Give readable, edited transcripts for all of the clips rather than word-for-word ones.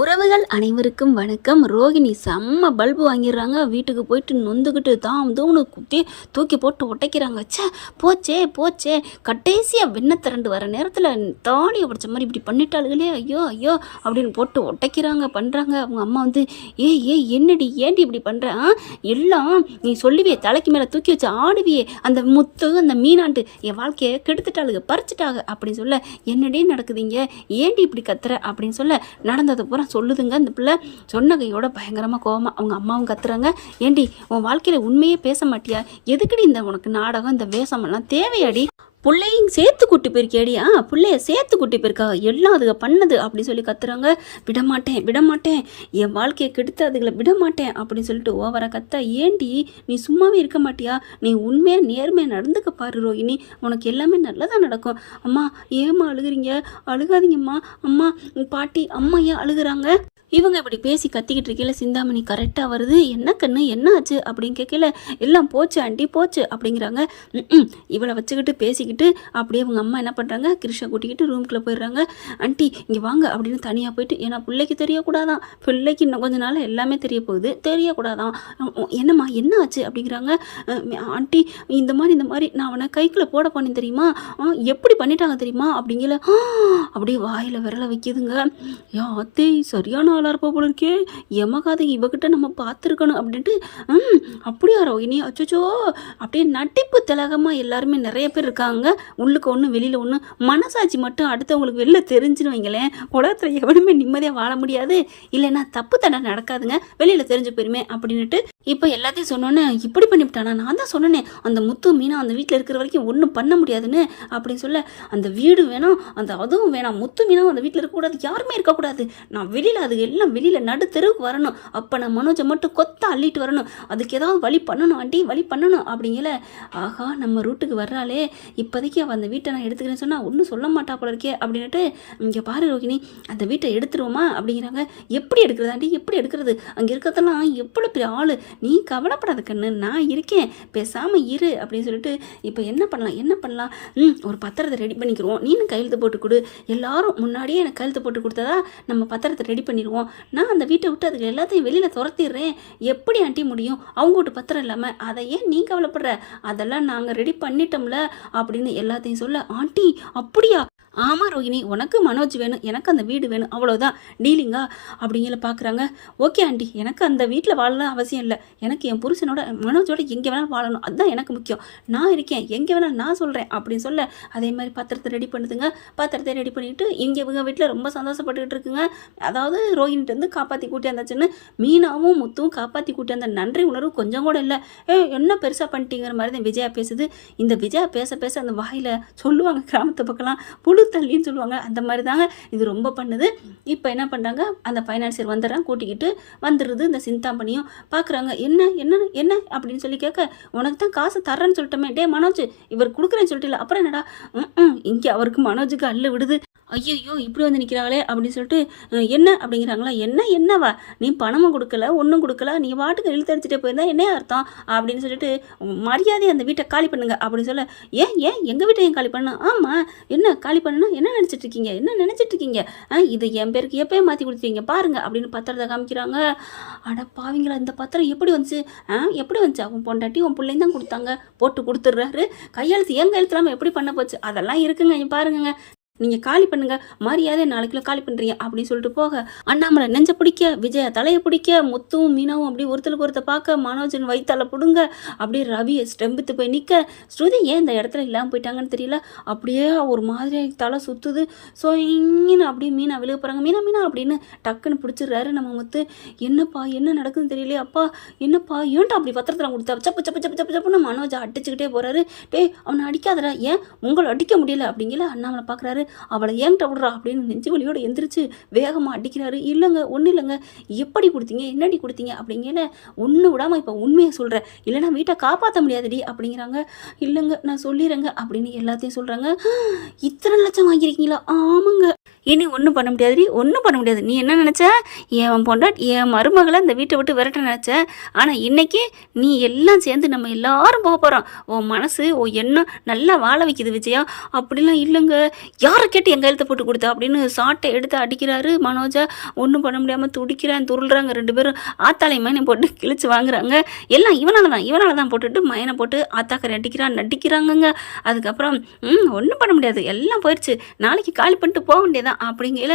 உறவுகள் அனைவருக்கும் வணக்கம். ரோகிணி செம்ம பல்பு வாங்கிடுறாங்க. வீட்டுக்கு போயிட்டு நொந்துக்கிட்டு தாம் தூணு குத்தி தூக்கி போட்டு உடைக்கிறாங்க. போச்சே போச்சே, கடைசியாக வெண்ணெய் திரண்டு வர நேரத்தில் தாலியை பிடிச்ச மாதிரி இப்படி பண்ணிட்டாளுகளே, ஐயோ ஐயோ அப்படின்னு போட்டு உடைக்கிறாங்க பண்ணுறாங்க. அவங்க அம்மா வந்து என்னடி ஏண்டி இப்படி பண்ணுற, எல்லாம் நீ சொல்லுவியே, தலைக்கு மேலே தூக்கி வச்சு ஆடுவியே, அந்த முத்து அந்த மீனாண்டு என் வாழ்க்கையை கெடுத்துட்டாளுங்க, பறிச்சுட்டாங்க அப்படின்னு சொல்ல, என்னடி நடக்குதுங்க, ஏண்டி இப்படி கத்துற அப்படின்னு சொல்ல, நடந்தது பூரா சொல்லுதுங்க. இந்த பிள்ளை சொன்ன கையோட பயங்கரமாக கோவமாக அவங்க அம்மாவும் கத்துறாங்க. ஏண்டி உன் வாழ்க்கையில் உண்மையே பேச மாட்டியா, எதுக்குடி இந்த உனக்கு நாடகம், இந்த வேஷமெல்லாம் தேவையாடி, பிள்ளையும் சேர்த்து கூட்டி போயிருக்கேடி, பிள்ளைய சேர்த்து கூட்டி போயிருக்கா, எல்லாம் அதுக பண்ணது அப்படின்னு சொல்லி கத்துறாங்க. விடமாட்டேன் என் வாழ்க்கையை கெடுத்து அதுகளை விடமாட்டேன் அப்படின்னு சொல்லிட்டு ஓவரா கத்த. ஏண்டி நீ சும்மாவே இருக்க மாட்டியா, நீ உண்மையாக நேர்மையாக நடந்துக்க பாரு ரோகிணி, உனக்கு எல்லாமே நல்லதாக நடக்கும். அம்மா ஏம்மா அழுகுறீங்க, அழுகாதீங்கம்மா, அம்மா பாட்டி அம்மா ஏன் அழுகுறாங்க. இவங்க இப்படி பேசி கத்திக்கிட்டு இருக்கையில சிந்தாமணி கரெக்டாக வருது. என்ன கண்ணு என்ன ஆச்சு அப்படின்னு கேட்கல, எல்லாம் போச்சு ஆண்டி போச்சு அப்படிங்கிறாங்க. இவளை வச்சுக்கிட்டு பேசிக்கிட்டு அப்படியே அவங்க அம்மா என்ன பண்ணுறாங்க, கிருஷ்ணா கூட்டிக்கிட்டு ரூம்குள்ளே போயிடுறாங்க. ஆண்டி இங்கே வாங்க அப்படின்னு தனியாக போயிட்டு, ஏன்னா பிள்ளைக்கு தெரியக்கூடாதான், பிள்ளைக்கு இன்னும் கொஞ்ச நாள் எல்லாமே தெரிய போகுது, தெரியக்கூடாதான், என்னம்மா என்ன ஆச்சு அப்படிங்கிறாங்க. ஆண்டி இந்த மாதிரி நான் அவனை கைக்குள்ளே போட போனேன் தெரியுமா, எப்படி பண்ணிட்டாங்க தெரியுமா அப்படிங்கல, அப்படியே வாயில் விரல வைக்கிதுங்க. அத்தை சரியான இருப்ப போல இருக்கே, எமகாதை இவகிட்ட நம்ம பார்த்துருக்கணும் அப்படின்ட்டு. அப்படியா ரோகிணி, அச்சோ அப்படியே நட்டிப்பு திலகமாக எல்லாருமே நிறைய பேர் இருக்காங்க, உள்ளுக்கு ஒன்று வெளியில் ஒன்று, மனசாட்சி மட்டும் அடுத்தவங்களுக்கு வெளில தெரிஞ்சுன்னு வைங்களேன், உலகத்தில் எவனுமே நிம்மதியாக வாழ முடியாது, இல்லைன்னா தப்பு தடை நடக்காதுங்க, வெளியில் தெரிஞ்சு போயிருமே அப்படின்ட்டு. இப்போ எல்லாத்தையும் சொன்னோன்னே இப்படி பண்ணிவிட்டானா, நான் தான் சொன்னேனே அந்த முத்து மீனா அந்த வீட்டில் இருக்கிற வரைக்கும் ஒன்றும் பண்ண முடியாதுன்னு அப்படின்னு சொல்ல, அந்த வீடு வேணாம், அந்த அதுவும் வேணாம், முத்து மீனா அந்த வீட்டில் இருக்கக்கூடாது, யாருமே இருக்கக்கூடாது, நான் வெளியில் அது எல்லாம் வெளியில் நடு தெருவுக்கு வரணும், அப்போ நான் மனோஜை மட்டும் கொத்த அள்ளிட்டு வரணும், அதுக்கு ஏதாவது வழி பண்ணணும் ஆண்டி, வழி பண்ணணும் அப்படிங்கல. ஆஹா நம்ம ரூட்டுக்கு வர்றாளே, இப்போதைக்கு அவள் அந்த வீட்டை நான் எடுத்துக்கிறேன்னு சொன்னால் ஒன்றும் சொல்ல மாட்டா போல இருக்கே அப்படின்ட்டு. இங்கே பாரு ரோகிணி, அந்த வீட்டை எடுத்துருவோமா அப்படிங்கிறாங்க. எப்படி எடுக்கிறது ஆண்டி, எப்படி எடுக்கிறது, அங்கே இருக்கிறதெல்லாம் எவ்வளோ பெரிய ஆள், நீ கவலைப்படாத கண்ணு, நான் இருக்கேன், பேசாமல் இரு அப்படின்னு சொல்லிட்டு. இப்போ என்ன பண்ணலாம், ஒரு பத்திரத்தை ரெடி பண்ணிக்கிறோம், நீனு கையெழுத்து போட்டு கொடு, எல்லாரும் முன்னாடியே எனக்கு கையெழுத்து போட்டு கொடுத்ததா நம்ம பத்திரத்தை ரெடி பண்ணிடுவோம், நான் அந்த வீட்டை விட்டு அதுக்கு எல்லாத்தையும் வெளியில் துரத்திடுறேன், எப்படி ஆண்டி முடியும், அவங்க வீட்டு பத்திரம் இல்லாமல், அதை ஏன் நீ கவலைப்படுற, அதெல்லாம் நாங்கள் ரெடி பண்ணிட்டோம்ல அப்படின்னு எல்லாத்தையும் சொல்ல. ஆண்டி அப்படியா, ஆமாம் ரோகிணி, உனக்கு மனோஜ் வேணும், எனக்கு அந்த வீடு வேணும், அவ்வளோதான் டீலிங்கா அப்படிங்கிற பார்க்குறாங்க. ஓகே ஆண்டி, எனக்கு அந்த வீட்டில் வாழலாம் அவசியம் இல்லை, எனக்கு என் புருஷனோட மனோஜோட எங்கே வேணாலும் வாழணும், அதுதான் எனக்கு முக்கியம், நான் இருக்கேன், எங்கே வேணாலும் நான் சொல்கிறேன் அப்படின்னு சொல்ல. அதே மாதிரி பத்திரத்தை ரெடி பண்ணுதுங்க. பத்திரத்தை ரெடி பண்ணிவிட்டு இங்கே இவங்க வீட்டில் ரொம்ப சந்தோஷப்பட்டுக்கிட்டு இருக்குங்க. அதாவது ரோஹினிட்டு வந்து காப்பாற்றி கூட்டியாந்தாச்சுன்னு மீனாவும் முத்துவும் காப்பாற்றி கூட்டியாந்த நன்றி உணர்வு கொஞ்சம் கூட இல்லை. என்ன பெருசாக பண்ணிட்டீங்கிற மாதிரி தான் விஜயா பேசுது. இந்த விஜயா பேச பேச அந்த வாயில் சொல்லுவாங்க கிராமத்து பக்கம்லாம் புழு தள்ளின்னு சொல்லுவாங்க, அந்த மாதிரி தாங்க இது ரொம்ப பண்ணுது. இப்போ என்ன பண்ணுறாங்க, அந்த ஃபைனான்சியர் வந்துடுறாங்க, கூட்டிக்கிட்டு வந்துடுறது. இந்த சிந்தாமணியும் பார்க்குறாங்க. என்ன அப்படின்னு சொல்லி கேட்க, உனக்கு தான் காசு தர்றேன்னு சொல்லிட்டோமே, டே மனோஜ் இவர் கொடுக்குறேன்னு சொல்லிட்டு, அப்புறம் என்னடா இங்கே அவருக்கு மனோஜுக்கு அல்ல விடுது. ஐயோ இப்படி வந்து நிற்கிறாங்களே அப்படின்னு சொல்லிட்டு, என்ன அப்படிங்கிறாங்களா. என்னவா, நீ பணமும் கொடுக்கல ஒன்றும் கொடுக்கல, நீ வாட்டுக்கு இழுத்தடிச்சிட்டே போயிருந்தா என்ன அர்த்தம் அப்படின்னு சொல்லிட்டு, மரியாதை அந்த வீட்டை காலி பண்ணுங்க அப்படின்னு சொல்ல. ஏன் எங்கள் வீட்டை ஏன் காலி பண்ண, ஆமாம் என்ன காலி பண்ணனா, என்ன நினச்சிட்டு இருக்கீங்க, இதை என் பேருக்கு எப்போயே மாற்றி கொடுத்துருக்கீங்க பாருங்க அப்படின்னு பத்திரத்தை காமிக்கிறாங்க. அட பாவீங்களா, இந்த பத்திரம் எப்படி வந்துச்சு, அவன் பொண்டாட்டி உன் பிள்ளைங்க தான் கொடுத்தாங்க, போட்டு கொடுத்துட்றாரு, கையெழுத்து என் கையெழுத்து இல்லாமல் எப்படி பண்ண போச்சு, அதெல்லாம் இருக்குங்க பாருங்க, நீங்கள் காலி பண்ணுங்க, மரியாதை நாளைக்குள்ள காலி பண்ணுறீங்க அப்படின்னு சொல்லிட்டு போக, அண்ணாமலை நெஞ்ச பிடிக்க, விஜயா தலையை பிடிக்க, முத்துவும் மீனாவும் அப்படி ஒருத்தருக்கு ஒருத்த பார்க்க, மனோஜன் வயிற்றால பிடுங்க, அப்படியே ரவி ஸ்டெம்புத்து போய் நிற்க, ஸ்ருதி ஏன் இந்த இடத்துல இல்லாமல் போயிட்டாங்கன்னு தெரியல, அப்படியே ஒரு மாதிரியாக தலை சுற்றுது. ஸோ இங்கன்னு அப்படியே மீனா விழுக போகிறாங்க. மீனா அப்படின்னு டக்குன்னு பிடிச்சிடுறாரு நம்ம முத்து. என்னப்பா என்ன நடக்குதுன்னு தெரியலையே, அப்பா என்னப்பா ஏன்ட்டா அப்படி பத்திரத்தில் கொடுத்தா, சப்பு சப்பு சப்பு சப்பு சப்புன்னு மனோஜை அடிச்சுக்கிட்டே போகிறாரு. அவனை அடிக்காதடா, ஏன் உங்களை அடிக்க முடியல அப்படிங்கல. அண்ணாமலை பார்க்குறாரு. அவளை ஏன்ட்ட விடுறா அப்படின்னு நெஞ்சு வலியோட எந்திரிச்சு வேகமாக அடிக்கிறாரு. ஒன்றும் இல்லைங்க, எப்படி கொடுத்தீங்க, என்னடி கொடுத்தீங்க அப்படிங்கிற, ஒன்று விடாமல் இப்போ உண்மையை சொல்கிறேன், இல்லைனா வீட்டை காப்பாற்ற முடியாதுடி அப்படிங்கிறாங்க. இல்லைங்க நான் சொல்லிடுறேங்க அப்படின்னு எல்லாத்தையும் சொல்கிறாங்க. இத்தனை லட்சம் வாங்கியிருக்கீங்களா, ஆமாங்க, இனி ஒன்றும் பண்ண முடியாதுடி, ஒன்றும் பண்ண முடியாது. நீ என்ன நினச்ச, என் பொண்டாட்டி என் மருமகளை இந்த வீட்டை விட்டு விரட்ட நினச்ச. ஆனால் இன்னைக்கு நீ எல்லாம் சேர்ந்து நம்ம எல்லாரும் போக போகிறோம். உன் மனசு உன் எண்ணம் நல்லா வாழ வைக்குது விஜயா. அப்படிலாம் இல்லைங்க, யாரை கேட்டு என் கையெழுத்தை போட்டு கொடுத்தா அப்படின்னு சாட்டை எடுத்து அடிக்கிறாரு மனோஜா. ஒன்றும் பண்ண முடியாமல் துடிக்கிறான், துருள்றாங்க ரெண்டு பேரும். ஆத்தாளை மயனை போட்டு கிழிச்சு வாங்குறாங்க. எல்லாம் இவனால தான் போட்டுட்டு மயனை போட்டு ஆத்தாக்கரை நடிக்கிறாங்கங்க. அதுக்கப்புறம் ஒன்றும் பண்ண முடியாது, எல்லாம் போயிடுச்சு, நாளைக்கு காலி பண்ணிட்டு போக வேண்டியதான் அப்படிங்கல.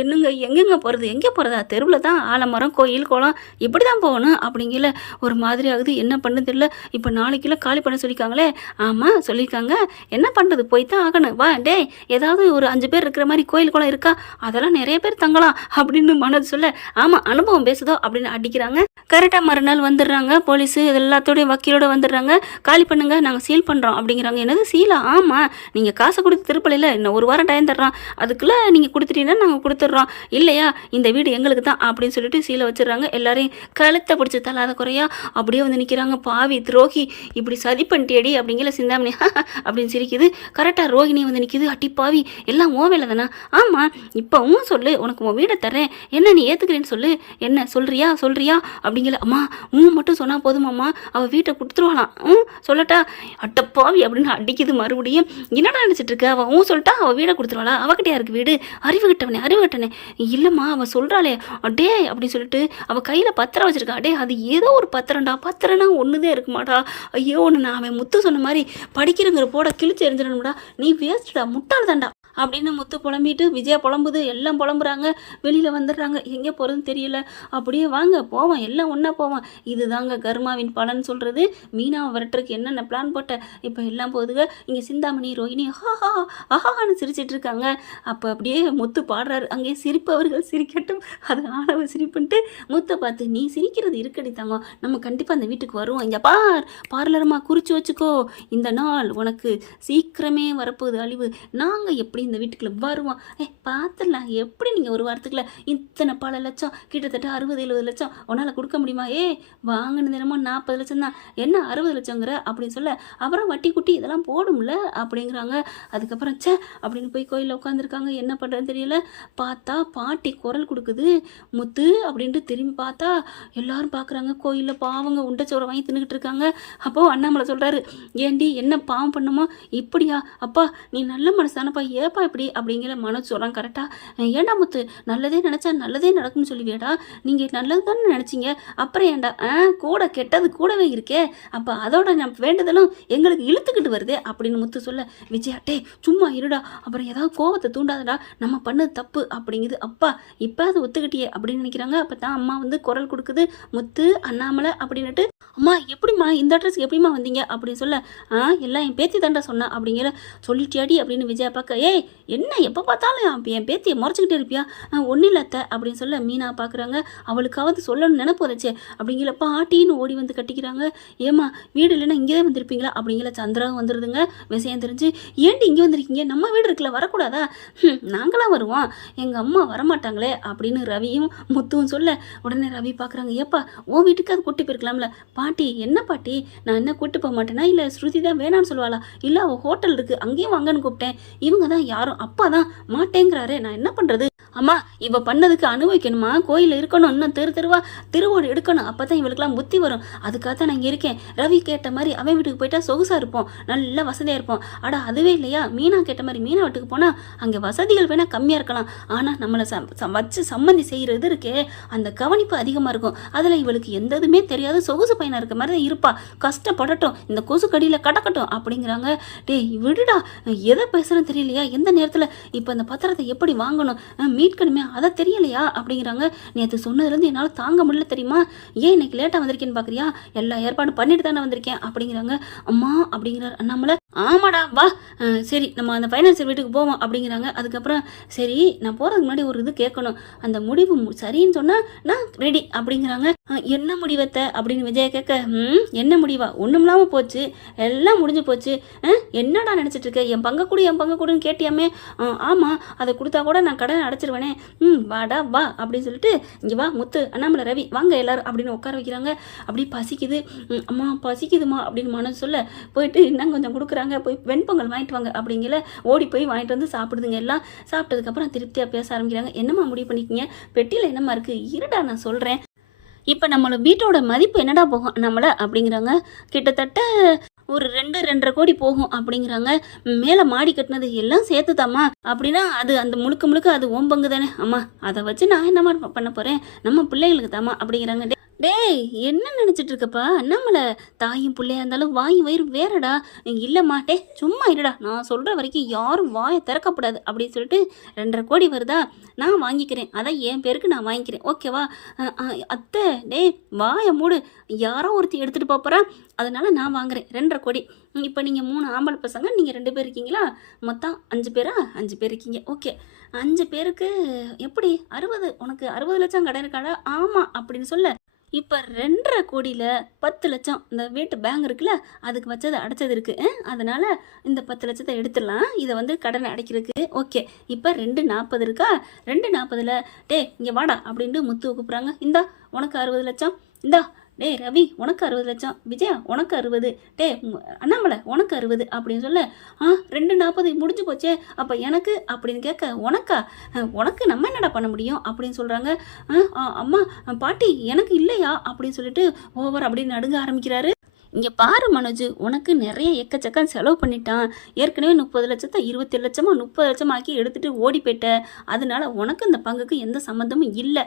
என்னங்க எங்கெங்க போகிறது, எங்கே போகிறதா, தெருவில் தான் ஆலமரம் கோயில் குளம் இப்படி தான் போகணும் அப்படிங்கல. ஒரு மாதிரி ஆகுது, என்ன பண்ணுறது இல்லை. இப்போ நாளைக்குள்ள காலி பண்ண சொல்லியிருக்காங்களே. ஆமாம் சொல்லியிருக்காங்க, என்ன பண்ணுறது, போய் தான் ஆகணும். வா டே, ஏதாவது ஒரு 5 பேர் இருக்கிற மாதிரி கோயில் குளம் இருக்கா, அதெல்லாம் நிறைய பேர் தங்கலாம் அப்படின்னு மனது சொல்ல. ஆமாம் அனுபவம் பேசுதோ அப்படின்னு அடிக்கிறாங்க. கரெக்டாக மறுநாள் வந்துடுறாங்க போலீஸு, எல்லாத்தோடைய வக்கீலோட வந்துடுறாங்க. காலி பண்ணுங்க, நாங்கள் சீல் பண்ணுறோம் அப்படிங்கிறாங்க. என்னது சீலா? ஆமாம், நீங்கள் காசை கொடுத்து திருப்பலையில், இன்னும் 1 வாரம் டைம் தர்றோம், அதுக்குள்ளே நீங்கள் கொடுத்துட்டீங்கன்னா நாங்கள் கொடுத்துட்றோம், இல்லையா இந்த வீடு எங்களுக்கு தான் அப்படின்னு சொல்லிட்டு சீலை வச்சிடுறாங்க. எல்லாரையும் கழுத்தை பிடிச்சி தள்ளாத குறையா அப்படியே வந்து நிற்கிறாங்க. பாவி துரோகி, இப்படி சதி பண்ணிட்டேடி அப்படிங்கிற சிந்தாமணி அப்படின்னு சிரிக்குது. கரெக்டாக ரோஹிணி வந்து நிற்கிது. அட்டி பாவி, எல்லாம் ஓ வேலை தானே. ஆமாம், இப்போ சொல்லு, உனக்கு உன் வீடை தரேன், என்ன நீ ஏற்றுக்கிறேன்னு சொல்லு, என்ன சொல்கிறியா அப்படிங்கிற. அம்மா மட்டும் சொன்னால் போதுமாம்மா, அவள் வீட்டை கொடுத்துருவாளாம். சொல்லட்டா? அட்டப்பாவி அப்படின்னு அடிக்குது மறுபடியும். என்னடா நினச்சிட்டு இருக்க, அவள் சொல்லிட்டா அவள் வீடை கொடுத்துருவாளா, அவகிட்டே இருக்கு வீடு, அறிவு கட்டவனே. இல்லைம்மா அவள் சொல்கிறாளே அடே அப்படின்னு சொல்லிட்டு அவள் கையில் பத்திரம் வச்சிருக்கா. அடே அது ஏதோ ஒரு பத்திரம்னா ஒன்றுதே இருக்குமாடா. ஐயோ ஒன்று, நான் அவன் முத்து சொன்ன மாதிரி படிக்கிறங்கிற போட கிழிச்சு எரிஞ்சிடணும்டா, நீ வேஸ்ட்டா, முட்டாள் தாண்டா அப்படின்னு முத்து புலம்பிட்டு விஜயா புலம்புது. எல்லாம் புலம்புறாங்க, வெளியில் வந்துடுறாங்க. எங்கே போகிறதுன்னு தெரியல. அப்படியே வாங்க போவோம், எல்லாம் ஒன்றா போவோம். இதுதாங்க கர்மாவின் பலன் சொல்கிறது. மீனாவை வரட்டுறதுக்கு என்னென்ன பிளான் போட்ட, இப்போ எல்லாம் போகுதுங்க. இங்கே சிந்தாமணி ரோஹிணி ஆஹான்னு சிரிச்சிட்டு இருக்காங்க. அப்போ அப்படியே முத்து பாடுறாரு. அங்கே சிரிப்பவர்கள் சிரிக்கட்டும், அது ஆணவ சிரிப்புன்ட்டு முத்தை பார்த்து, நீ சிரிக்கிறது இருக்கடி தாங்க, நம்ம கண்டிப்பாக அந்த வீட்டுக்கு வருவோம். இங்கே பார்லரமாக குறித்து வச்சுக்கோ, இந்த நாள் உனக்கு சீக்கிரமே வரப்போகுது அழிவு. நாங்கள் எப்படி இந்த வீட்டுக்குள்ள வருவோம், பார்த்துடலாம், எப்படி நீங்கள் 1 வாரத்துக்குள்ள இத்தனை பல லட்சம், கிட்டத்தட்ட 60-70 லட்சம் உன்னால் கொடுக்க முடியுமா? வாங்கின தினமும் 40 லட்சம் தான், என்ன 60 லட்சங்கிற அப்படின்னு சொல்ல. அப்புறம் வட்டி குட்டி இதெல்லாம் போடும்ல அப்படிங்கிறாங்க. அதுக்கப்புறம் அப்படின்னு போய் கோயிலில் உட்காந்துருக்காங்க. என்ன பண்ணுறதுன்னு தெரியல. பார்த்தா பாட்டி குரல் கொடுக்குது, முத்து அப்படின்ட்டு திரும்பி பார்த்தா எல்லாரும் பார்க்குறாங்க. கோயிலில் பாவங்க உண்டச்சோரை வாங்கி தின்னுக்கிட்டு இருக்காங்க. அப்போது அண்ணாமலை சொல்கிறாரு, ஏண்டி என்ன பாவம் பண்ணுமோ இப்படியா? அப்பா நீ நல்ல மனசானப்பா, ஏப்பா இப்படி அப்படிங்கிற மனோஜ் சொல்கிறான். கரெக்டாக, ஏண்டா முத்து, நல்லதே நினச்சா நல்லதே நடக்கும்னு சொல்லுவியாடா, நீங்கள் நல்லது தானே நினச்சிங்க, அப்புறம் ஏண்டா கூட கெட்டது கூடவே இருக்கே, அப்போ அதோட நம்ம வேண்டுதலும் எங்களுக்கு இழுத்துக்கிட்டு வருதே அப்படின்னு முத்து சொல்ல. விஜயாட்டே சும்மா இருடா, அப்புறம் ஏதாவது கோவத்தை தூண்டாதடா, நம்ம பண்ணது தப்பு அப்படிங்குது. அப்பா இப்போ அது ஒத்துக்கிட்டியே அப்படின்னு நினைக்கிறாங்க. அப்போ தான் அம்மா வந்து குரல் கொடுக்குது, முத்து அண்ணாமலை அப்படின்னுட்டு. அம்மா எப்படிம்மா இந்த அட்ரஸ்க்கு எப்படிம்மா வந்தீங்க அப்படின்னு சொல்ல. எல்லாம் என் பேத்தி தாண்டா சொன்னா அப்படிங்கிற. சொல்லிட்டியாடி அப்படின்னு விஜயா பார்க்க. ஏய் என்ன எப்போ பார்த்தாலும் என் பேத்தியை முறைச்சிக்கிட்டே இருப்பியா? ஒன்றும் இல்லை அத்தை அப்படின்னு சொல்ல. மீனா பார்க்குறாங்க. அவளுக்காவது சொல்லணும்னு நினைப்பு வச்சு அப்படிங்கிற. பாட்டின்னு ஓடி வந்து கட்டிக்கிறாங்க. ஏம்மா வீடு இல்லைன்னா இங்கே தான் வந்திருப்பீங்களா அப்படிங்கிற. சந்திராவும் வந்துடுதுங்க. விஷயம் தெரிஞ்சு, ஏன்டி இங்கே வந்திருக்கீங்க, நம்ம வீடு இருக்குல்ல, வரக்கூடாதா? நாங்களாம் வருவோம், எங்கள் அம்மா வரமாட்டாங்களே அப்படின்னு ரவியும் முத்துவும் சொல்ல. உடனே ரவி பார்க்குறாங்க. ஏப்பா உன் வீட்டுக்கு அது கூட்டி போயிருக்கலாம்ல. பாட்டி என்ன பாட்டி, நான் என்ன கூட்டு போக மாட்டேனா, இல்லை ஸ்ருதி தான் வேணான்னு சொல்லுவாளா, இல்லை அவள் ஹோட்டல் இருக்குது அங்கேயும் வாங்கன்னு கூப்பிட்டேன், இவங்க தான் யாரும் அப்பா தான் மாட்டேங்கிறாரு, நான் என்ன பண்ணுறது? அம்மா இவ பண்ணதுக்கு அனுபவிக்கணுமா, கோயில் இருக்கணும், இன்னும் தெருவா திருவோடு எடுக்கணும், அப்போ தான் இவளுக்குலாம் புத்தி வரும், அதுக்காக தான் நான் இங்கே இருக்கேன். ரவி கேட்ட மாதிரி அவன் வீட்டுக்கு போயிட்டா சொகுசாக இருப்போம், நல்லா வசதியாக இருப்போம். அடா அதுவே இல்லையா, மீனா கேட்ட மாதிரி மீனா வீட்டுக்கு போனால் அங்கே வசதிகள் வேணால் கம்மியாக இருக்கலாம், ஆனால் நம்மளை வச்சு சம்மந்தி செய்கிறது இருக்கே அந்த கவனிப்பு அதிகமாக இருக்கும். அதில் இவளுக்கு எந்ததுமே தெரியாது, சொகுசு பையனாக இருக்க மாதிரி தான் இருப்பா, கஷ்டப்படட்டும், இந்த கொசு கடியில் கடக்கட்டும் அப்படிங்கிறாங்க. டேய் விடுடா, எதை பேசுகிறேன்னு தெரியலையா, எந்த நேரத்தில் இப்போ அந்த பத்திரத்தை எப்படி வாங்கணும் மீட்கணுமே அதை தெரியலையா அப்படிங்கிறாங்க. நேற்று சொன்னதுலேருந்து என்னால் தாங்க முடியல தெரியுமா, ஏன் இன்னைக்கு லேட்டாக வந்திருக்கேன்னு பார்க்குறியா, எல்லா ஏற்பாடும் பண்ணிட்டு தானே வந்திருக்கேன் அப்படிங்கிறாங்க. அம்மா அப்படிங்கிறார் அண்ணாமலை. ஆமாடா வா, சரி நம்ம அந்த ஃபைனான்சியல் வீட்டுக்கு போவோம் அப்படிங்கிறாங்க. அதுக்கப்புறம் சரி நான் போகிறதுக்கு முன்னாடி ஒரு இது கேட்கணும், அந்த முடிவு சரின்னு சொன்னால் நான் ரெடி அப்படிங்கிறாங்க. என்ன முடிவத்த அப்படின்னு விஜயா கேட்க, என்ன முடிவா, ஒன்றும் இல்லாமல் போச்சு, எல்லாம் முடிஞ்சு போச்சு. என்னடா நினச்சிட்டு இருக்க, என் பங்கு கொடு என் பங்கு கொடுன்னு கேட்டியாமே. ஆமாம், அதை கொடுத்தா கூட நான் கடனை அடைச்சிருவேனே. வாடா வா அப்படின்னு சொல்லிட்டு, இங்கே வா முத்து, அண்ணாமலை, ரவி வாங்க எல்லாரும் அப்படின்னு உட்கார வைக்கிறாங்க. அப்படி பசிக்குது, அம்மா பசிக்குதுமா அப்படின்னு மனசு சொல்ல போயிட்டு இன்னும் கொஞ்சம் கொடுக்குறாங்க. போய் வெண்பொங்கல் வாங்கிட்டு வாங்க அப்படிங்கிற ஓடி போய் வாங்கிட்டு வந்து சாப்பிடுதுங்க. எல்லாம் சாப்பிட்டதுக்கப்புறம் திருப்தியாக பேச ஆரம்பிக்கிறாங்க. என்னம்மா முடிவு பண்ணிக்கிங்க, பெட்டியில் என்னம்மா இருக்குது, இருடா நான் சொல்கிறேன். இப்போ நம்மளோட வீட்டோட மதிப்பு என்னடா போகும் நம்மளை அப்படிங்கிறாங்க. கிட்டத்தட்ட ஒரு 2-2.5 கோடி போகும் அப்படிங்கிறாங்க. மேலே மாடி கட்டினது எல்லாம் சேர்த்துதாம்மா அப்படின்னா அது அந்த முழுக்க முழுக்க அது ஓம் பங்கு தானே. அம்மா அதை வச்சு நான் என்னம்மா பண்ண போகிறேன், நம்ம பிள்ளைங்களுக்கு தாம்மா அப்படிங்கிறாங்க. டேய் என்ன நினச்சிட்டு இருக்கப்பா, அண்ணாமலை தாயும் பிள்ளையா இருந்தாலும் வாயும் வயிறு வேறடா. இல்லைம்மா டே சும்மா இருடா, நான் சொல்கிற வரைக்கும் யாரும் வாயை திறக்கப்படாது அப்படின்னு சொல்லிட்டு 2.5 கோடி வருதா, நான் வாங்கிக்கிறேன், அதான் என் பேருக்கு நான் வாங்கிக்கிறேன், ஓகேவா. அத்தை டேய் வாயை மூடு, யாரோ ஒருத்தி எடுத்துகிட்டு போகிறா, அதனால் நான் வாங்குறேன் 2.5 கோடி. இப்போ நீங்கள் 3 ஆம்பளை பசங்க, நீங்கள் 2 பேர் இருக்கீங்களா, மொத்தம் 5 பேரா, 5 பேர் இருக்கீங்க, ஓகே. 5 பேருக்கு எப்படி 60, உனக்கு 60 லட்சம் கடன் இருக்காடா. ஆமாம் அப்படின்னு சொல்ல, இப்போ 2.5 கோடியில் 10 லட்சம் இந்த வீட்டு பேங்க் இருக்குல்ல, அதுக்கு வச்சது அடைச்சது இருக்குது. அதனால் இந்த 10 லட்சத்தை எடுத்துடலாம், இதை வந்து கடனை அடைக்கிறதுக்கு. ஓகே, இப்போ 2.40 இருக்கா, 2.40ல் டே இங்கே வாடா அப்படின்ட்டு முத்து கூப்பிட்றாங்க. இந்தா உனக்கு 60 லட்சம், இந்தா டே ரவி உனக்கு 60 லட்சம், விஜயா உனக்கு 60, டே அண்ணாமலை உனக்கு 60 அப்படின்னு சொல்ல, 2.40 முடிஞ்சு போச்சே, அப்போ எனக்கு அப்படின்னு கேட்க, உனக்கா, உனக்கு நம்ம என்னடா பண்ண முடியும் அப்படின்னு சொல்கிறாங்க. அம்மா பாட்டி எனக்கு இல்லையா அப்படின்னு சொல்லிட்டு ஓவர் அப்படின்னு நடுங்க ஆரம்பிக்கிறாரு. இங்கே பாரு மனோஜ், உனக்கு நிறைய எக்கச்சக்கம் செலவு பண்ணிட்டான். ஏற்கனவே 30 லட்சத்தை 27 லட்சமாக 30 லட்சமாக்கி எடுத்துகிட்டு ஓடி போயிட்டேன். அதனால உனக்கு இந்த பங்குக்கு எந்த சம்மந்தமும் இல்லை.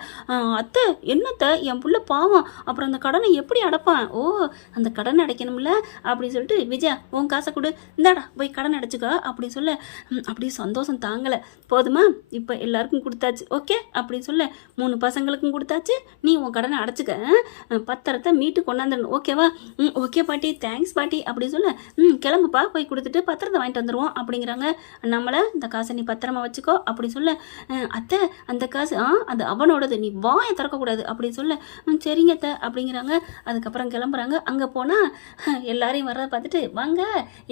அத்தை என்னத்தை, என் புள்ள பாவம், அப்புறம் அந்த கடனை எப்படி அடைப்பான். ஓ அந்த கடனை அடைக்கணும்ல அப்படின்னு சொல்லிட்டு, விஜயா உன் காசை கொடு, இந்தாடா போய் கடன் அடைச்சிக்கோ அப்படின்னு சொல்ல, அப்படியே சந்தோஷம் தாங்கலை. போதுமா, இப்போ எல்லாருக்கும் கொடுத்தாச்சு, ஓகே அப்படின்னு சொல்ல, 3 பசங்களுக்கும் கொடுத்தாச்சு, நீ உன் கடனை அடைச்சிக்க, பத்திரத்தை மீட்டு கொண்டாந்துடணும், ஓகேவா. ஓகே பாட்டி தேங்க்ஸ் பாட்டி அப்படின்னு சொல்ல, கிளம்புப்பா போய் கொடுத்துட்டு பத்திரத்தை வாங்கிட்டு வந்துடுவோம் அப்படிங்கிறாங்க. நம்மளை இந்த காசை நீ பத்திரமா வச்சுக்கோ அப்படின்னு சொல்ல, அத்தை அந்த காசு அது அவனோடது, நீ வாயை திறக்கக்கூடாது அப்படின்னு சொல்ல, சரிங்க அத்தை அப்படிங்கிறாங்க. அதுக்கப்புறம் கிளம்புறாங்க. அங்கே போனால் எல்லாரையும் வர்றதை பார்த்துட்டு, வாங்க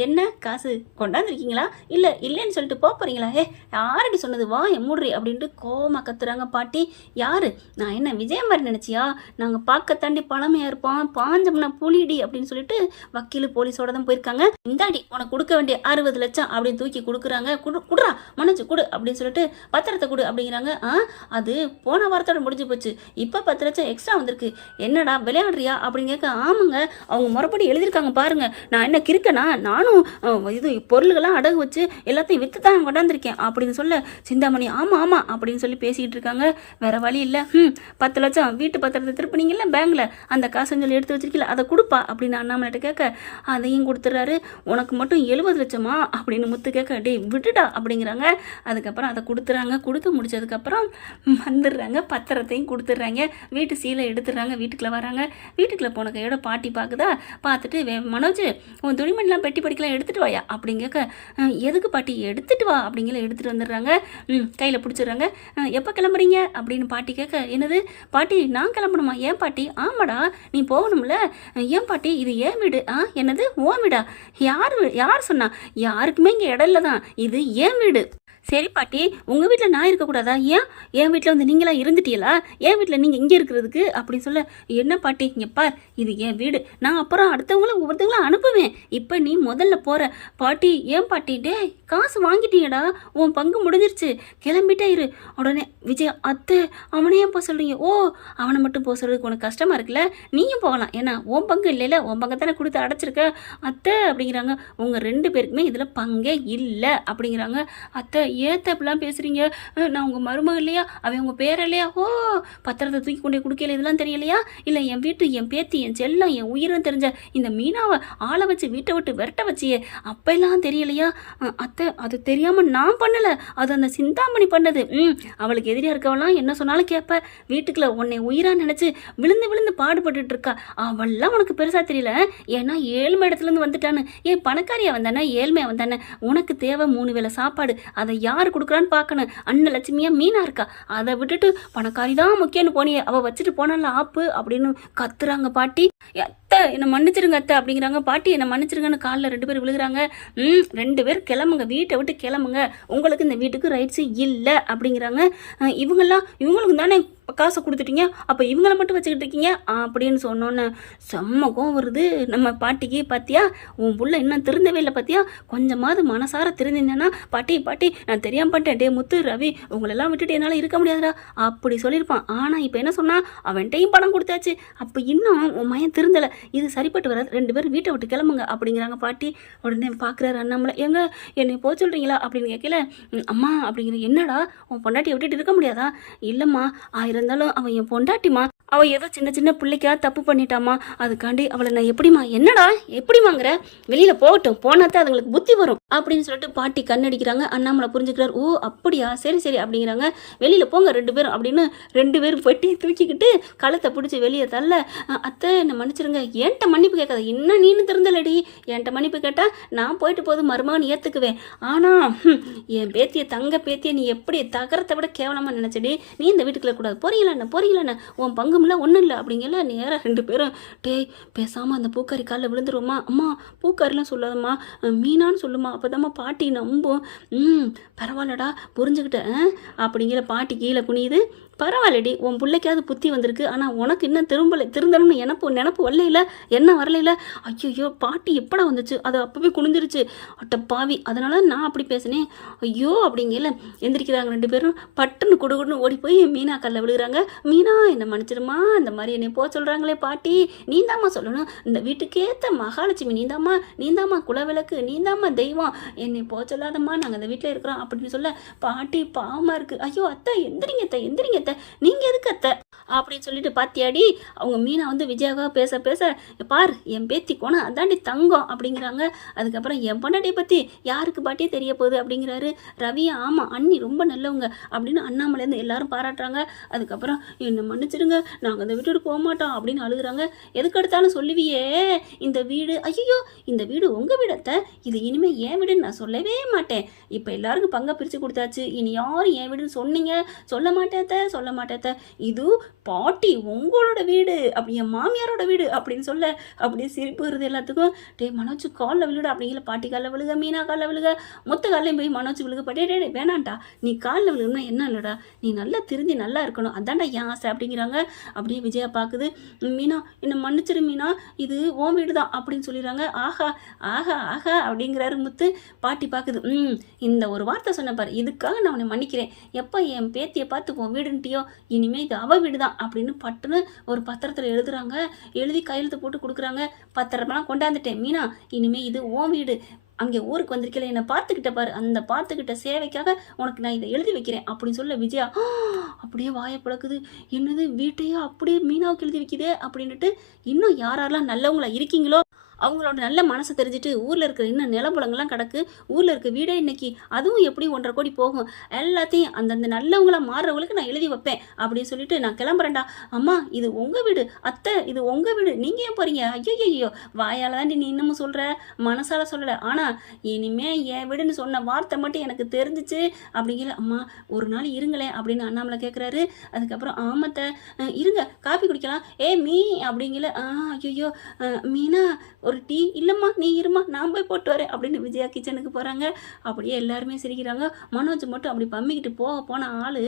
என்ன காசு கொண்டாந்துருக்கீங்களா, இல்லை இல்லைன்னு சொல்லிட்டு போகிறீங்களா, யாரடி சொன்னது வாயை மூடுறி அப்படின்ட்டு கோவமாக கத்துறாங்க. பாட்டி யார், நான் என்ன விஜய் மாதிரி நினச்சியா, நாங்கள் பார்க்க தாண்டி பழமையாக இருப்போம், பாஞ்சம்னா புலிடி அப்படின்னு சொல்லிட்டு வக்கீல் போலீஸோட தான் போயிருக்காங்க. இந்தாடி உனக்கு கொடுக்க வேண்டிய 60 லட்சம் அப்படின்னு தூக்கி கொடுக்குறாங்க. குடுறா மனசு கொடு அப்படின்னு சொல்லிட்டு பத்திரத்தை கொடு அப்படிங்கிறாங்க. அது போன வாரத்தோட முடிஞ்சு போச்சு, இப்போ 10 லட்சம் எக்ஸ்ட்ரா வந்திருக்கு, என்னடா விளையாடுறியா அப்படின்னு கேட்க, ஆமாங்க அவங்க மறுபடி எழுதியிருக்காங்க பாருங்க, நான் என்ன கிறுக்கனா, நானும் இது பொருள்கள்லாம் அடகு வச்சு எல்லாத்தையும் விற்று தான் கொண்டாந்துருக்கேன் அப்படின்னு சொல்ல, சிந்தாமணி ஆமாம் ஆமாம் அப்படின்னு சொல்லி பேசிக்கிட்டு இருக்காங்க. வேற வழி இல்லை, 10 லட்சம் வீட்டு பத்திரத்தை திருப்பினீங்கல்ல பேங்க்ல, அந்த காசுன்னு சொல்லி எடுத்து வச்சிருக்கீங்களா, அதை கொடுப்பா அப்படின்னு அண்ணாமலைட்ட கேட்க, அதையும் கொடுத்துட்றாரு. உனக்கு மட்டும் 70 லட்சமா அப்படின்னு முத்து கேட்க, டே விட்டுடா அப்படிங்கிறாங்க. அதுக்கப்புறம் அதை கொடுத்துறாங்க. கொடுத்து முடிச்சதுக்கப்புறம் வந்துடுறாங்க, பத்திரத்தையும் கொடுத்துட்றாங்க, வீட்டு சீலை எடுத்துடுறாங்க. வீட்டுக்குள்ளே வராங்க. வீட்டுக்குள்ளே போன கையோட பாட்டி பார்க்குதா, பார்த்துட்டு மனோஜ் உன் துணிமணிலாம் பெட்டி படிக்கலாம் எடுத்துகிட்டு வாயா அப்படின்னு கேட்க, எதுக்கு பாட்டி, எடுத்துகிட்டு வா அப்படிங்கிற எடுத்துகிட்டு வந்துடுறாங்க. கையில் பிடிச்சிடுறாங்க. எப்போ கிளம்புறீங்க அப்படின்னு பாட்டி கேட்க, என்னது பாட்டி நான் கிளம்பணுமா, ஏன் பாட்டி, ஆமாடா நீ போகணும்ல, ஏன் பாட்டி இது ஏன் வீடு, என்னது ஓன் வீடா, யார் சொன்னா, யாருக்குமே இங்கே இடம் இல்லை தான், இது ஏன் வீடு. சரி பாட்டி உங்கள் வீட்டில் நான் இருக்கக்கூடாதா, ஏன் என் வீட்டில் வந்து நீங்களாம் இருந்துட்டீங்களா, என் வீட்டில் நீங்கள் இங்கே இருக்கிறதுக்கு அப்படின்னு சொல்ல, என்ன பாட்டி இங்கே பார் இது என் வீடு, நான் அப்புறம் அடுத்தவங்களும் ஒவ்வொருத்தவங்களும் அனுப்புவேன், இப்போ நீ முதல்ல போகிற. பாட்டி ஏன் பாட்டி, டே காசு வாங்கிட்டீங்கடா, உன் பங்கு முடிஞ்சிருச்சு, கிளம்பிட்டே இரு. உடனே விஜய் அத்தை அவனையே போக சொல்கிறீங்க, ஓ அவனை மட்டும் போக சொல்கிறதுக்கு உனக்கு கஷ்டமாக இருக்குல்ல, நீயும் போகலாம், ஏன்னா உன் பங்கு இல்லைல்ல, உன் பங்கை தானே கொடுத்து அடைச்சிருக்க அத்தை அப்படிங்கிறாங்க. உங்கள் 2 பேருக்குமே இதில் பங்கே இல்லை அப்படிங்கிறாங்க. அத்தை ஏத்த இப்படிலாம் பேசுகிறீங்க, நான் உங்கள் மருமக இல்லையா, அவன் உங்கள் பேர் இல்லையா, ஓ பத்திரத்தை தூக்கி கொண்டு கொடுக்கல இதெல்லாம் தெரியலையா, இல்லை என் வீட்டு என் பேத்தி என் செல்லம் என் உயிரும் தெரிஞ்ச இந்த மீனாவை ஆளை வச்சு வீட்டை விட்டு விரட்ட வச்சியே அப்பெல்லாம் தெரியலையா. அத்தை அது தெரியாமல் நான் பண்ணலை, அது அந்த சிந்தாமணி பண்ணது. அவளுக்கு எதிரியாக இருக்கவெல்லாம் என்ன சொன்னாலும் கேட்ப, வீட்டுக்குள்ள உன்னை உயிராக நினச்சி விழுந்து விழுந்து பாடுபட்டு இருக்கா, அவள்லாம் உனக்கு பெருசாக தெரியல, ஏன்னா ஏழ்மை இடத்துலேருந்து வந்துட்டான்னு, ஏன் பணக்காரியாக வந்தானே ஏழ்மையாக வந்தானே, உனக்கு தேவை 3 வேளை சாப்பாடு, அதை யார் கொடுக்குறான்னு பார்க்கணும். அண்ணன் லட்சுமியா மீனா இருக்கா, அதை விட்டுட்டு பணக்காரி தான் முக்கியம்னு போனியே, அவள் வச்சுட்டு போனால ஆப்பு அப்படின்னு கத்துறாங்க பாட்டி. அத்தை என்னை மன்னிச்சிருங்க அத்தை அப்படிங்கிறாங்க. பாட்டி என்னை மன்னிச்சிருங்கன்னு காலில் 2 பேர் விழுகிறாங்க. 2 பேர் கிளம்புங்க, வீட்டை விட்டு கிளம்புங்க, உங்களுக்கு இந்த வீட்டுக்கு ரைட்ஸு இல்லை அப்படிங்கிறாங்க. இவங்களுக்கு தானே காசை கொடுத்துட்டீங்க, அப்போ இவங்கள மட்டும் வச்சுக்கிட்டு இருக்கீங்க அப்படின்னு சொன்னோன்னே செம்ம கோவம் வருது நம்ம பாட்டிக்கு. பார்த்தியா உன் புள்ள இன்னும் திருந்தவே இல்லை, பார்த்தியா கொஞ்சமாவது மனசார திருந்தினா பாட்டி நான் தெரியாம பண்ணிட்டேன், டே முத்து ரவி உங்களெல்லாம் விட்டுட்டு என்னால் இருக்க முடியாதுடா அப்படி சொல்லியிருப்பான். ஆனால் இப்போ என்ன சொன்னா, அவன்கிட்டையும் பணம் கொடுத்தாச்சு, அப்போ இன்னும் உன் மையம் திருந்தலை, இது சரிப்பட்டு வராது, 2 பேரும் வீட்டை விட்டு கிளம்புங்க அப்படிங்கிறாங்க பாட்டி. உடனே பார்க்குறாரு அண்ணாமலை, எங்க என்னை போக சொல்கிறீங்களா அப்படின்னு கேட்கல. அம்மா அப்படிங்கிற, என்னடா உன் பொண்டாட்டியை விட்டுட்டு இருக்க முடியாதா? இல்லைம்மா, இருந்தாலும் அவன் என் பொண்டாட்டிமா, அவள் ஏதோ சின்ன சின்ன பிள்ளைக்கா தப்பு பண்ணிட்டாமா, அதுக்காண்டி அவளை நான் எப்படிமா, என்னடா எப்படிமாங்கிற, வெளியில போகட்டும், போனாத்தான் அதுங்களுக்கு புத்தி வரும் அப்படின்னு சொல்லிட்டு பாட்டி கண்ணடிக்கிறாங்க. அண்ணாமலை புரிஞ்சுக்கிறார், ஓ அப்படியா சரி அப்படிங்கிறாங்க. வெளியில போங்க 2 பேரும் அப்படின்னு 2 பேரும் பெட்டி தூக்கிக்கிட்டு கழுத்தை பிடிச்சி வெளியே தள்ள, அத்தை என்னை மன்னிச்சிருங்க, என்கிட்ட மன்னிப்பு கேட்காத, இன்னும் நீனு திறந்தலடி, என்கிட்ட மன்னிப்பு கேட்டா நான் போயிட்டு போது மருமகன் ஏற்றுக்குவேன், ஆனால் என் பேத்தியை தங்க பேத்தியை நீ எப்படி தகரத்தை விட கேவலமாக நினச்சடி, நீ இந்த வீட்டுக்குள்ள கூடாது, போறீங்களா உன் பங்குமில்ல ஒன்றும் இல்லை அப்படிங்கல. நேராக 2 பேரும் டேய் பேசாமல் அந்த பூக்காரி காலில் விழுந்துருவோமா, அம்மா பூக்காரிலாம் சொல்லாதம்மா மீனான்னு சொல்லுமா, அப்போதாம்மா பாட்டி நம்பும். பரவாயில்லடா புரிஞ்சுக்கிட்டேன் அப்படிங்கிற பாட்டி கீழே குனியுது. பரவாயில்லடி உன் பிள்ளைக்காவது புத்தி வந்திருக்கு, ஆனால் உனக்கு இன்னும் திருந்தணும்னு நினப்பு வரலையில, என்ன வரலையில. ஐயோ பாட்டி எப்படா வந்துச்சு, அது அப்போவே குனிஞ்சிருச்சு, அட்டப்பாவி, அதனால நான் அப்படி பேசினேன் ஐயோ அப்படிங்கல. எந்திரிக்கிறாங்க 2 பேரும், பட்டுன்னு கொடுன்னு ஓடி போய் மீனா கல்ல விழுகிறாங்க. மீனா என்னை மன்னிச்சிருமா, இந்த மாதிரி என்னை போக சொல்கிறாங்களே பாட்டி, நீந்தாம்மா சொல்லணும், இந்த வீட்டுக்கேற்ற மகாலட்சுமி நீந்தாம்மா குலவிளக்கு, நீந்தாம்மா தெய்வம், என்னை போக சொல்லாதம்மா, நாங்கள் இந்த வீட்டில் இருக்கிறோம் அப்படின்னு சொல்ல பாட்டி பாவமாக இருக்குது. ஐயோ அத்தை எந்திரிங்க நீங்க எதுக்கு அத்தை அப்படின்னு சொல்லிட்டு பாத்தியாடி அவங்க மீனா வந்து விஜயாவாக பேச பார் என் பேத்தி கோணம் அதாண்டி தங்கம் அப்படிங்கிறாங்க. அதுக்கப்புறம் என் பொண்டாட்டியை பற்றி யாருக்கு பாட்டியே தெரிய போகுது அப்படிங்கிறாரு ரவி. ஆமாம் அண்ணி ரொம்ப நல்லவங்க அப்படின்னு அண்ணாமலேருந்து எல்லாரும் பாராட்டுறாங்க. அதுக்கப்புறம் என்னை மன்னிச்சிடுங்க, நாங்கள் அந்த வீட்டோடு போக மாட்டோம் அப்படின்னு அழுகுறாங்க. எதுக்கு எடுத்தாலும் சொல்லுவியே இந்த வீடு, ஐயோ இந்த வீடு உங்கள் வீடத்தை, இது இனிமேல் என் வீடுன்னு நான் சொல்லவே மாட்டேன், இப்போ எல்லாருக்கும் பங்கை பிரித்து கொடுத்தாச்சு, இனி யாரும் என் வீடுன்னு சொன்னீங்க சொல்ல மாட்டேத்த, இது பாட்டி உங்களோட வீடு, அப்படி என் மாமியாரோட வீடு அப்படின்னு சொல்ல அப்படியே சிரிப்பு வருது எல்லாத்துக்கும். டே மனோஜ் காலில் விழுடா அப்படிங்கிற, பாட்டி காலில் விழுக, மீனா காலில் விழுக, மொத்த காலையும் போய் மனோஜ் விழுக. பாட்டே வேணாண்டா, நீ காலில் விழுகுனா என்ன இல்லைடா, நீ நல்லா திருந்தி நல்லா இருக்கணும், அதான்டா என் ஆசை அப்படிங்கிறாங்க. அப்படியே விஜயா பார்க்குது. மீனா என்னை மன்னிச்சிரு மீனா, இது உன் வீடு தான் அப்படின்னு சொல்லிடுறாங்க. ஆஹா அப்படிங்கிறாரு முத்து. பாட்டி பார்க்குது, இந்த ஒரு வார்த்தை சொன்ன பாரு, இதுக்காக நான் உன்னை மன்னிக்கிறேன், எப்போ என் பேத்தியை பார்த்து உன் வீடுன்ட்டியோ இனிமேல் இது அவ வீடு தான் அப்படின்னு பட்டுன்னு ஒரு பத்திரத்தில் எழுதுறாங்க. எழுதி கையெழுத்து போட்டு கொடுக்குறாங்க. பத்திரமெல்லாம் கொண்டாந்துட்டேன் மீனா, இனிமேல் இது உன் வீடு, அங்கே ஊருக்கு வந்திருக்கல, என்னை பார்த்துக்கிட்ட பாரு, அந்த பார்த்துக்கிட்ட சேவைக்காக உனக்கு நான் இதை எழுதி வைக்கிறேன் அப்படின்னு சொல்ல விஜயா அப்படியே வாயை பழக்குது. என்னது வீட்டையோ அப்படியே மீனாவுக்கு எழுதி வைக்குதே அப்படின்ட்டு. இன்னும் யாரெல்லாம் நல்லவங்களா இருக்கீங்களோ அவங்களோட நல்ல மனசை தெரிஞ்சுட்டு ஊரில் இருக்கிற இன்னும் நிலப்புலங்கள்லாம் கிடக்கு, ஊரில் இருக்க வீடே இன்னைக்கு அதுவும் எப்படி 1.5 கோடி போகும், எல்லாத்தையும் அந்தந்த நல்லவங்களாக மாறுறவங்களுக்கு நான் எழுதி வைப்பேன் அப்படின்னு சொல்லிட்டு நான் கிளம்புறேன்டா. அம்மா இது உங்கள் வீடு, அத்தை இது உங்கள் வீடு, நீங்கள் ஏன் போகிறீங்க, ஐயோ வாயால் தாண்டி நீ இன்னமும் சொல்கிற, மனசால சொல்லலை, ஆனால் இனிமே என் வீடுன்னு சொன்ன வார்த்தை மட்டும் எனக்கு தெரிஞ்சிச்சு அப்படிங்கிற. அம்மா ஒரு நாள் இருங்களேன் அப்படின்னு அண்ணாமலை கேட்குறாரு. அதுக்கப்புறம் ஆமத்தை இருங்க காப்பி குடிக்கலாம், மீ அப்படிங்கிற. ஐயோ மீனா ஒரு டீ, இல்லைம்மா நீ இருமா நான் போய் போட்டு வரேன் அப்படின்னு விஜயா கிச்சனுக்கு போகிறாங்க. அப்படியே எல்லாருமே சிரிக்கிறாங்க. மனோஜ் மட்டும் அப்படி பம்மிக்கிட்டு போன ஆள்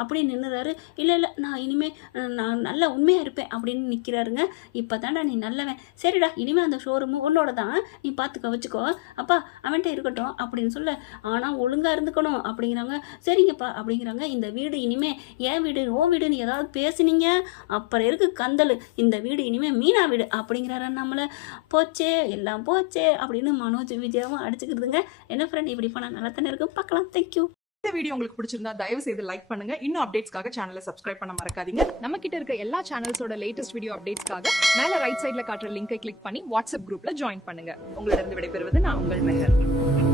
அப்படியே நின்றுறாரு. இல்லை நான் இனிமேல் நான் நல்லா உண்மையாக இருப்பேன் அப்படின்னு நிற்கிறாருங்க. இப்போ தாண்டா நீ நல்லவன், சரிடா இனிமேல் அந்த ஷோரூமு உன்னோட தான், நீ பார்த்துக்க வச்சுக்கோ, அப்பா அவன்கிட்ட இருக்கட்டும் அப்படின்னு சொல்ல, ஆனால் ஒழுங்காக இருந்துக்கணும் அப்படிங்கிறாங்க. சரிங்கப்பா அப்படிங்கிறாங்க. இந்த வீடு இனிமேல் என் வீடு ஓ வீடுன்னு ஏதாவது பேசுனீங்க அப்புறம் இருக்கு கந்தல், இந்த வீடு இனிமேல் மீனா வீடு அப்படிங்கிறாரு. நம்மளை போச்சே எல்லாம் போச்சே அப்படின்னு மனோஜ் விஜயாவும் அடிச்சுக்கிறதுங்க. என்ன ஃப்ரெண்ட் இப்படி பண்ணால் நல்லா தானே இருக்கும், பார்க்கலாம். தேங்க்யூ. இந்த வீடியோ உங்களுக்கு பிடிச்சிருந்தா தயவு செய்து லைக் பண்ணுங்க. இன்னும் அப்டேட்ஸ்க்காக சேனலை சப்ஸ்கிரைப் பண்ண மறக்காதீங்க. நம்ம கிட்ட இருக்க எல்லா சேனல்ஸோட லேட்டஸ்ட் வீடியோ அப்டேட்ஸ்க்காக மேல ரைட் சைட்ல காட்டுற லிங்கை கிளிக் பண்ணி வாட்ஸ்அப் குரூப்ல ஜாயின் பண்ணுங்க. உங்களிடம் விடைபெறுவது நான் உங்கள் மெஹர்.